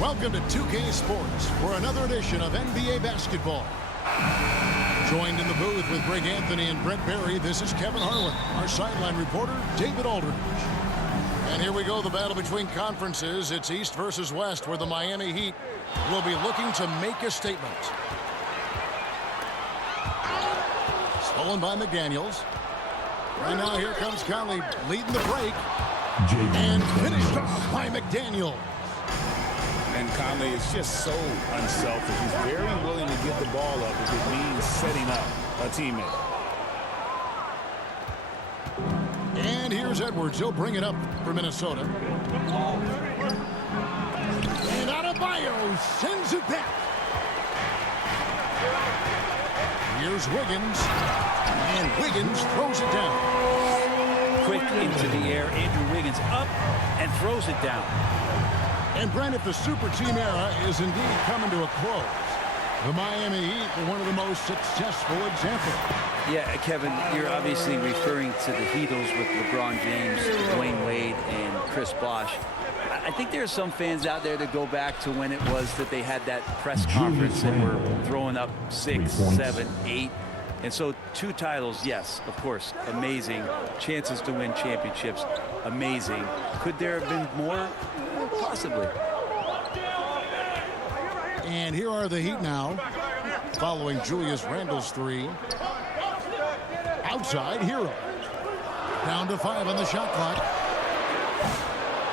Welcome to 2K Sports for another edition of NBA basketball. Joined in the booth with Greg Anthony and Brent Barry, this is Kevin Harlan. Our sideline reporter, David Aldridge. And here we go, the battle between conferences. It's East versus West, where the Miami Heat will be looking to make a statement. Stolen by McDaniels. Right now, here comes Conley leading the break. And finished off by McDaniels. And Conley is just so unselfish. He's very willing to give the ball up if it means setting up a teammate. And here's Edwards. He'll bring it up for Minnesota. And Adebayo sends it back. Here's Wiggins. And Wiggins throws it down. Quick into the air. Andrew Wiggins up and throws it down. And Brent, if the super team era is indeed coming to a close, the Miami Heat are one of the most successful examples. Yeah, Kevin, you're obviously referring to the Heatles with LeBron James, Dwayne Wade, and Chris Bosh. I think there are some fans out there that go back to when it was that they had that press conference and were throwing up 6, 7, 8. And so 2 titles, yes, of course, amazing. Chances to win championships, amazing. Could there have been more? Possibly. And here are the Heat now, following Julius Randle's 3. Outside, Hero. Down to 5 on the shot clock.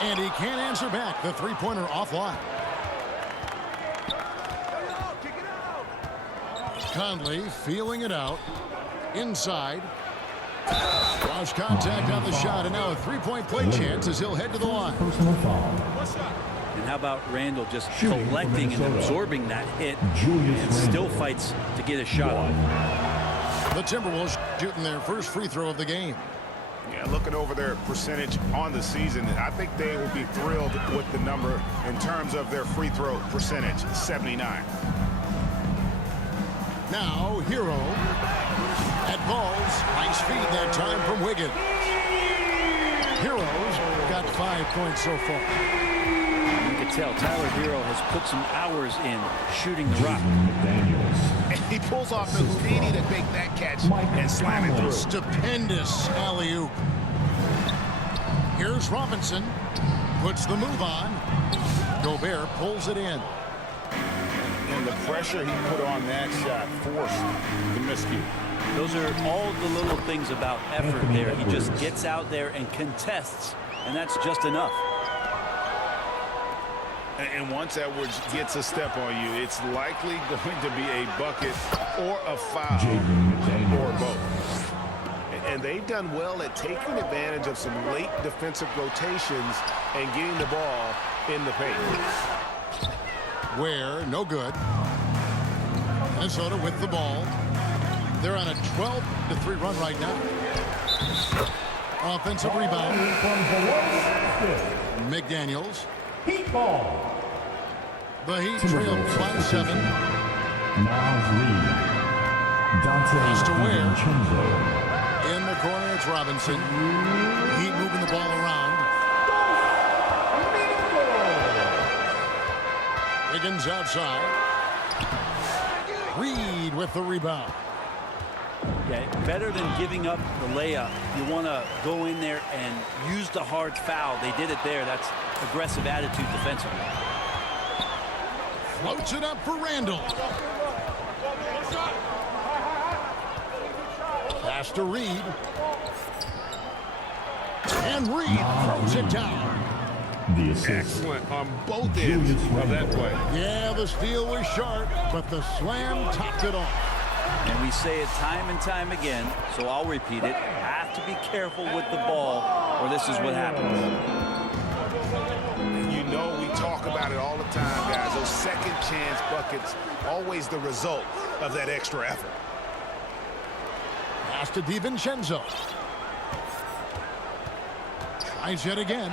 And he can't answer back. The three-pointer offline. Conley feeling it out. Inside. Lost contact on the shot, and now a three-point play chance as he'll head to the line. And how about Randle just collecting and absorbing that hit and still fights to get a shot off. The Timberwolves shooting their first free throw of the game. Yeah, looking over their percentage on the season, I think they will be thrilled with the number in terms of their free throw percentage, 79. Now, Hero. At balls, nice feed that time from Wiggins. Hero's got 5 points so far. You can tell Tyler Hero has put some hours in shooting the rock. And he pulls off the Houdini to make that catch and slam it through. Stupendous alley-oop. Here's Robinson. Puts the move on. Gobert pulls it in. And the pressure he put on that shot forced the miscue. Those are all the little things about effort there. He just gets out there and contests, and that's just enough. And once Edwards gets a step on you, it's likely going to be a bucket or a foul or both. And they've done well at taking advantage of some late defensive rotations and getting the ball in the paint. Where, no good. Minnesota with the ball. They're on a 12-3 run right now. Offensive rebound. McDaniels. Heat ball. The Heat trail by 7. Just to Ware. In the corner, it's Robinson. Heat moving the ball around. Wiggins outside. Reed with the rebound. Okay, better than giving up the layup. You want to go in there and use the hard foul. They did it there. That's aggressive attitude defensively. Floats it up for Randle. Pass to Reed. And Reed throws it down. The assist. Excellent on both ends of that play. Yeah, the steal was sharp, but the slam topped it off. And we say it time and time again, so I'll repeat it. Have to be careful with the ball, or this is what happens. You know we talk about it all the time, guys. Those second chance buckets, always the result of that extra effort. Pass to DiVincenzo. Tries yet again.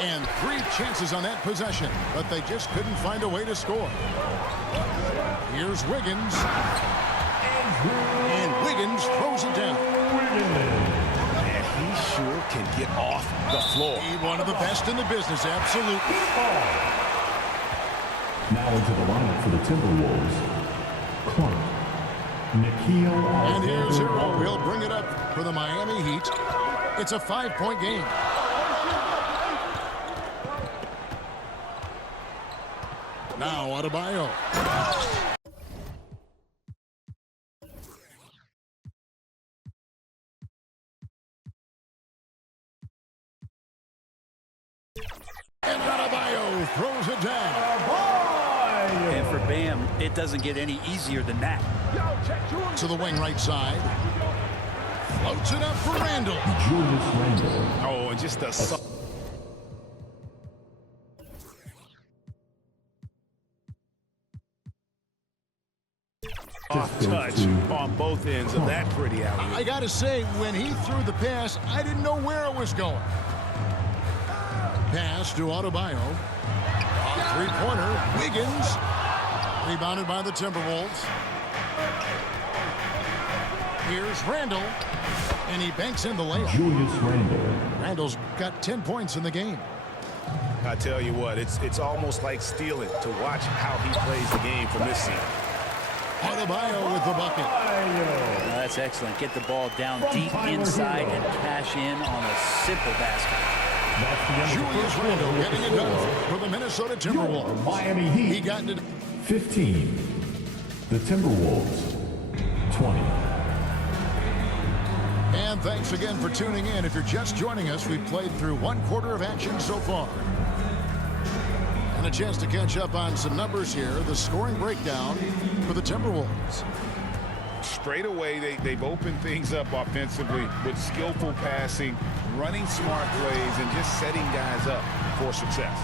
And 3 chances on that possession, but they just couldn't find a way to score. Here's Wiggins. And Wiggins throws it down. And he sure can get off the floor. One of the best in the business, absolutely. Now into the lineup for the Timberwolves. Clark. Nikhil. And here's Hero. He'll bring it up for the Miami Heat. It's a 5-point game. Now Adebayo. And Adebayo throws it down. And for Bam, it doesn't get any easier than that. To the wing right side. Floats it up for Randall. Julius Randle. Oh, and just a touch on both ends of that pretty alley. I got to say, when he threw the pass, I didn't know where it was going. Pass to Adebayo. Three-pointer. Wiggins. Rebounded by the Timberwolves. Here's Randall. And he banks in the layup. Julius Randle. Randall's got 10 points in the game. I tell you what, it's almost like stealing to watch how he plays the game from this seat. Adebayo with the bucket. Now that's excellent. Get the ball down deep inside and cash in on a simple basket. Julius Randle getting it done for the Minnesota Timberwolves. Miami Heat. He got it. 15. The Timberwolves. 20. And thanks again for tuning in. If you're just joining us, we've played through one quarter of action so far. And a chance to catch up on some numbers here. The scoring breakdown for the Timberwolves. Straight away, they've opened things up offensively with skillful passing, running smart plays, and just setting guys up for success.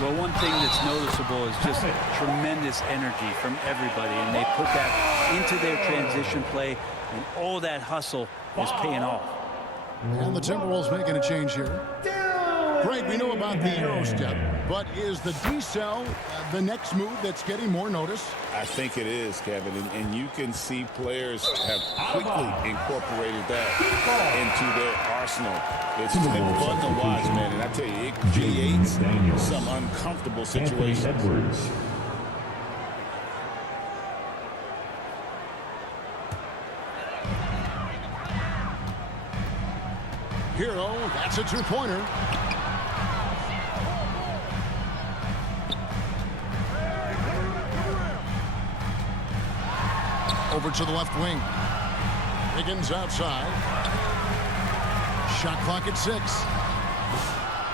Well, one thing that's noticeable is just tremendous energy from everybody, and they put that into their transition play, and all that hustle is paying off. And the Timberwolves making a change here. Greg, we know about the Euro step, but is the decel the next move that's getting more notice? I think it is, Kevin, and you can see players have quickly incorporated that into their arsenal. It's been fun to watch, man, and I tell you, it creates some uncomfortable situations. Edwards. Hero, that's a two-pointer. Over to the left wing. Wiggins outside. Shot clock at 6.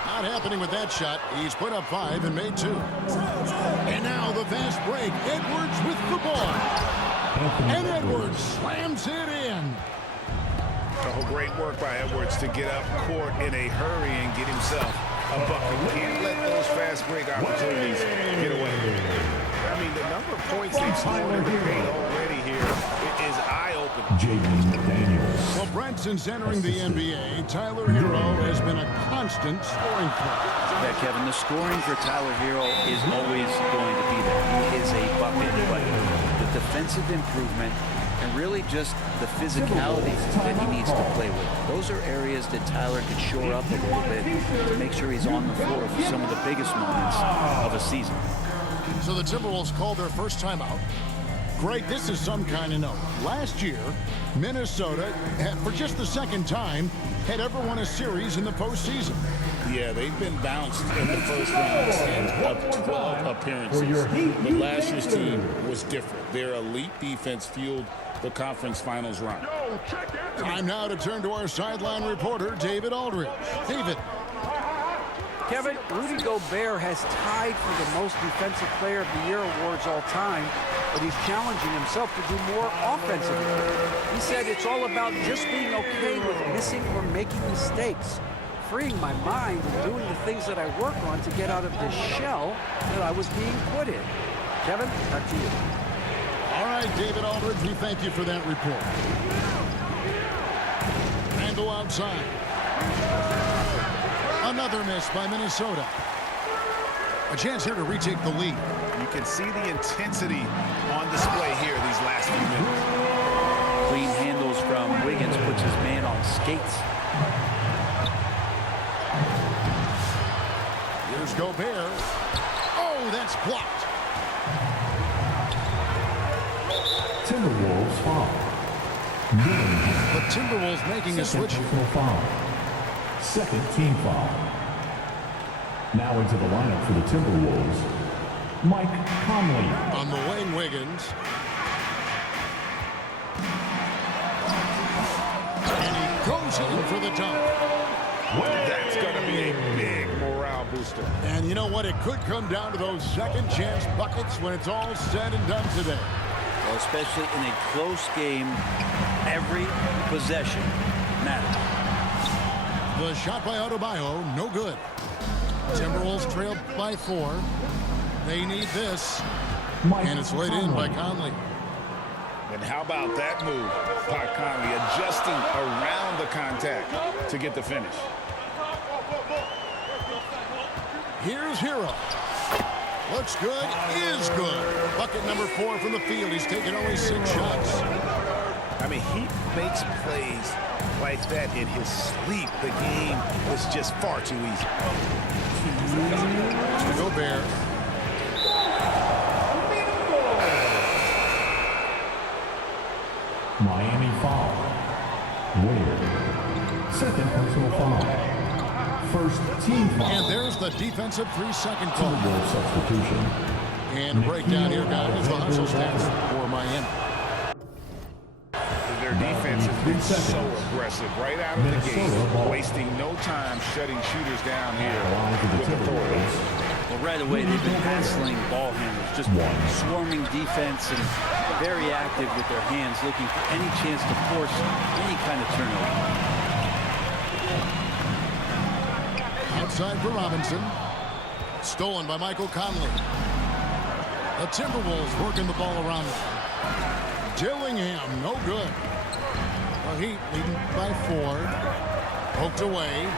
Not happening with that shot. He's put up 5 and made 2. And now the fast break. Edwards with the ball. And Edwards slams it in. Oh, great work by Edwards to get up court in a hurry and get himself a bucket. You can't let those fast break opportunities get away. I mean, the number of points they've scored in the paint already here is eye-opening. Well, Brent, since entering the NBA, Tyler Hero has been a constant scoring threat. Yeah, Kevin, the scoring for Tyler Hero is always going to be there. He is a bucket, but the defensive improvement and really just the physicality that he needs to play with. Those are areas that Tyler can shore up a little bit to make sure he's on the floor for some of the biggest moments of a season. So the Timberwolves called their first timeout. Greg, this is some kind of note. Last year, Minnesota, for just the second time, had ever won a series in the postseason. Yeah, they've been bounced in the first round 10 of 12 appearances. But last year's team was different. Their elite defense fueled the conference finals run. Time now to turn to our sideline reporter, David Aldridge. David. Kevin, Rudy Gobert has tied for the most Defensive Player of the Year awards all time, but he's challenging himself to do more offensively. He said it's all about just being okay with missing or making mistakes, freeing my mind and doing the things that I work on to get out of this shell that I was being put in. Kevin, back to you. All right, David Aldridge, we thank you for that report. Randall outside. Another miss by Minnesota. A chance here to retake the lead. You can see the intensity on display here these last few minutes. Clean handles from Wiggins, puts his man on skates. Here's Gobert. Oh, that's blocked. Timberwolves foul. The Timberwolves making a switch here. Personal foul. Second team foul. Now into the lineup for the Timberwolves, Mike Conley. On the wing, Wiggins. And he goes in for the dunk. That's going to be a big morale booster. And you know what? It could come down to those second chance buckets when it's all said and done today. Well, especially in a close game, every possession matters. The shot by Adebayo, no good. Timberwolves trailed by 4. They need this. And it's laid in by Conley. And how about that move by Conley, adjusting around the contact to get the finish. Here's Hero. Looks good, is good. Bucket number 4 from the field. He's taken only 6 shots. I mean, he makes plays like that in his sleep. The game was just far too easy. Gobert. Miami foul. Wade. Second personal foul. First team foul. And there's the defensive 3-second call. Timberwolves substitution. And a breakdown here, guys. The hustle stats for Miami. Their defense has been so aggressive right out of the gate, wasting no time shutting shooters down here with authority. Well, right away, they've been hassling ball handlers, just swarming defense and very active with their hands, looking for any chance to force any kind of turnover. Outside for Robinson. Stolen by Michael Conley. The Timberwolves working the ball around. Dillingham, no good. The Heat leading by 4. Poked away.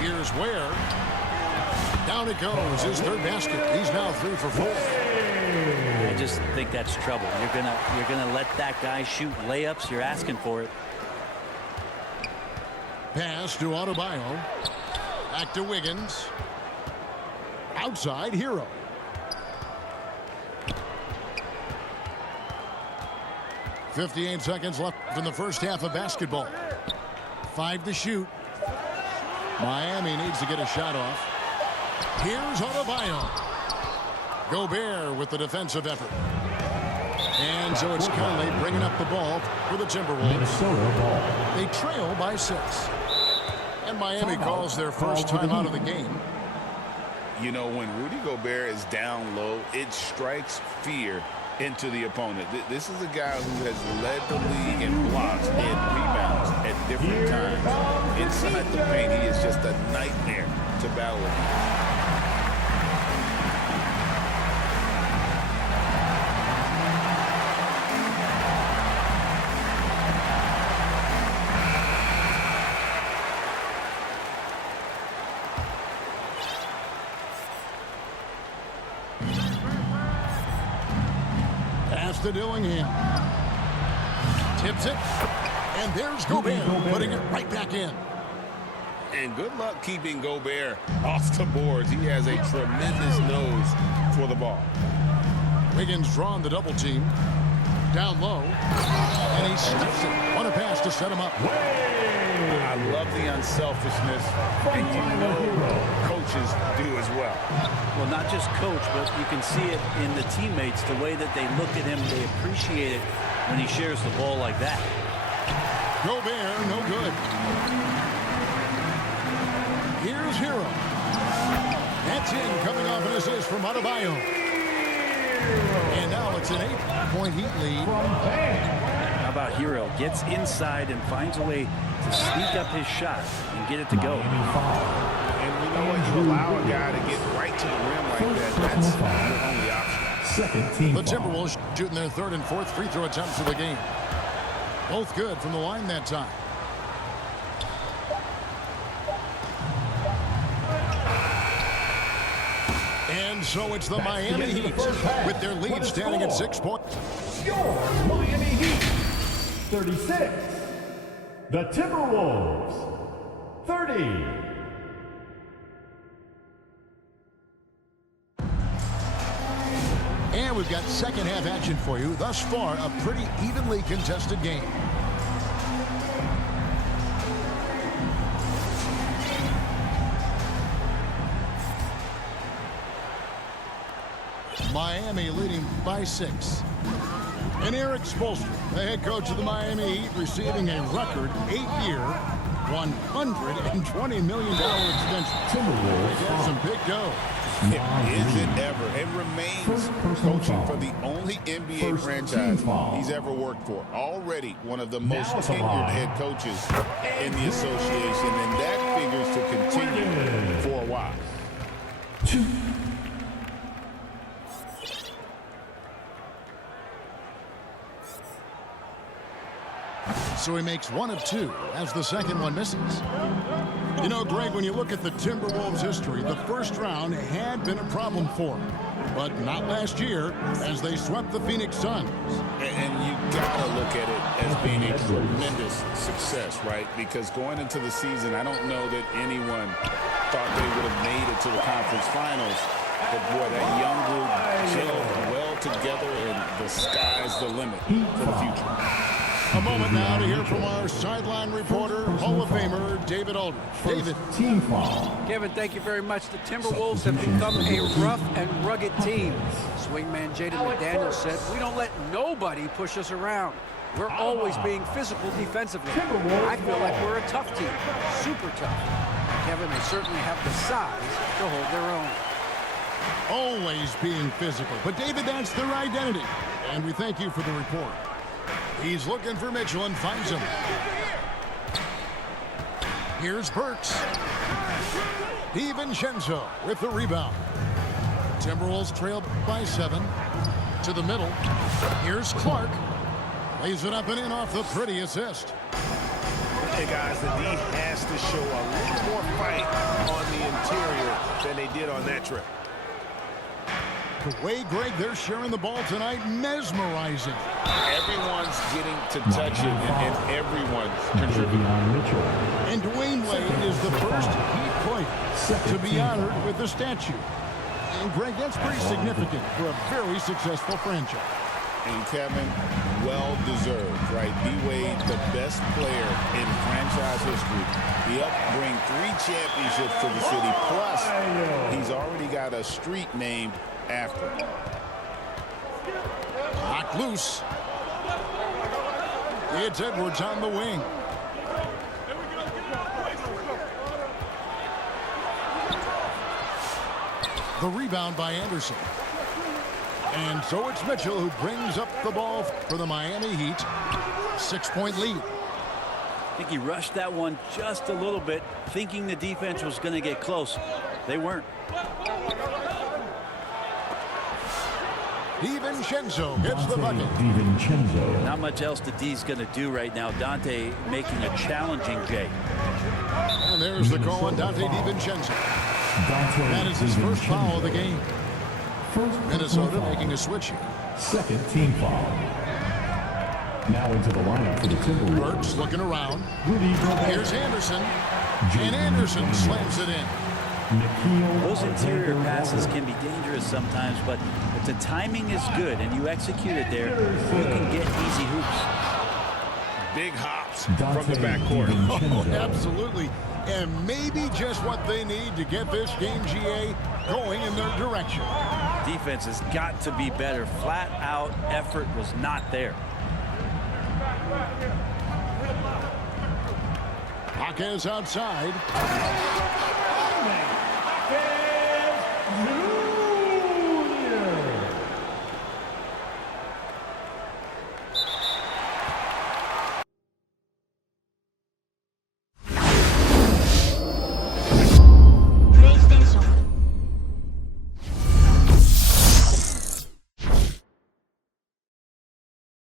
Here's Ware. Down it goes. His third basket. He's now 3 for 4. I just think that's trouble. You're gonna let that guy shoot layups. You're asking for it. Pass to Adebayo. Back to Wiggins. Outside, Hero. .58 seconds left in the first half of basketball. 5 to shoot. Miami needs to get a shot off. Here's Adebayo. Gobert with the defensive effort. And so it's Conley bringing up the ball for the Timberwolves. Minnesota ball. They trail by 6. And Miami calls their first time out of the game. You know, when Rudy Gobert is down low, it strikes fear into the opponent. This is a guy who has led the league in blocks and rebounds at different times. Inside the paint, he is just a nightmare to battle with. To Dillingham. Tips it. And there's Gobert putting it right back in. And good luck keeping Gobert off the boards. He has a tremendous nose for the ball. Wiggins drawn the double team. Down low. And he stuffs it. What a pass to set him up. I love the unselfishness, and you know coaches do as well. Well, not just coach, but you can see it in the teammates, the way that they look at him. They appreciate it when he shares the ball like that. Gobert, no good. Here's Hero. That's in, coming off an assist from Adebayo. And now it's an 8-point Heat lead. How about Hero? Gets inside and finds a way to sneak up his shot and get it to go. And you know what? You allow a guy to get right to the rim like that. That's your only option. Second team The foul. Timberwolves shooting their 3rd and 4th free throw attempts of the game. Both good from the line that time. And so it's the Miami Heat with their lead standing at 6 points. Your Miami Heat, 36. The Timberwolves, 30. we've got second half action for you. Thus far, a pretty evenly contested game. Miami leading by 6. And Eric Spoelstra, the head coach of the Miami Heat, receiving a record 8-year, $120 million extension. Timberwolves. They got some big dough. Is it ever? It remains coaching for the only NBA franchise he's ever worked for. Already one of the most tenured head coaches in the association, and that figures to continue for a while. 2. So he makes 1 of 2 as the second one misses. You know, Greg, when you look at the Timberwolves' history, the first round had been a problem for them. But not last year, as they swept the Phoenix Suns. And you got to look at it as being a tremendous success, right? Because going into the season, I don't know that anyone thought they would have made it to the conference finals. But, boy, that young group gelled well together, and the sky's the limit for the future. A moment now to hear from our sideline reporter, Hall of Famer, David Aldridge. David. Team foul. Kevin, thank you very much. The Timberwolves have become a rough and rugged team. Swingman Jaden McDaniels said, "We don't let nobody push us around. We're always being physical defensively. I feel like we're a tough team, super tough." Kevin, they certainly have the size to hold their own. Always being physical. But, David, that's their identity. And we thank you for the report. He's looking for Mitchell and finds him. Here's Burks. DiVincenzo with the rebound. Timberwolves trail by 7. To the middle. Here's Clark. Lays it up and in off the pretty assist. Hey, guys, the D has to show a little more fight on the interior than they did on that trip. The way, Greg, they're sharing the ball tonight, mesmerizing. Everyone's getting to touch it, and everyone's contributing. And Dwayne Wade is the first Heat player to be honored with the statue. And, Greg, that's pretty significant for a very successful franchise. And, Kevin, well-deserved, right? D-Wade, the best player in franchise history. He helped bring 3 championships to the city. Plus, he's already got a street named after. Knocked loose. It's Edwards on the wing. The rebound by Anderson. And so it's Mitchell who brings up the ball for the Miami Heat. 6-point lead. I think he rushed that one just a little bit, thinking the defense was going to get close. They weren't. DiVincenzo gets the bucket. DiVincenzo. Not much else the D's going to do right now. Dante making a challenging Jay. And there's the call on Dante DiVincenzo. That is his first foul of the game. Minnesota making a switch here. Second team foul. Now into the lineup for the Timberwolves. Burks looking around. Rudy Gobert. Here's Anderson. And Anderson slams it in. Those interior passes can be dangerous sometimes, but if the timing is good and you execute it there, you can get easy hoops. Big hops from the backcourt. Oh, absolutely. And maybe just what they need to get this game, GA, going in their direction. Defense has got to be better. Flat out effort was not there. Jaquez outside.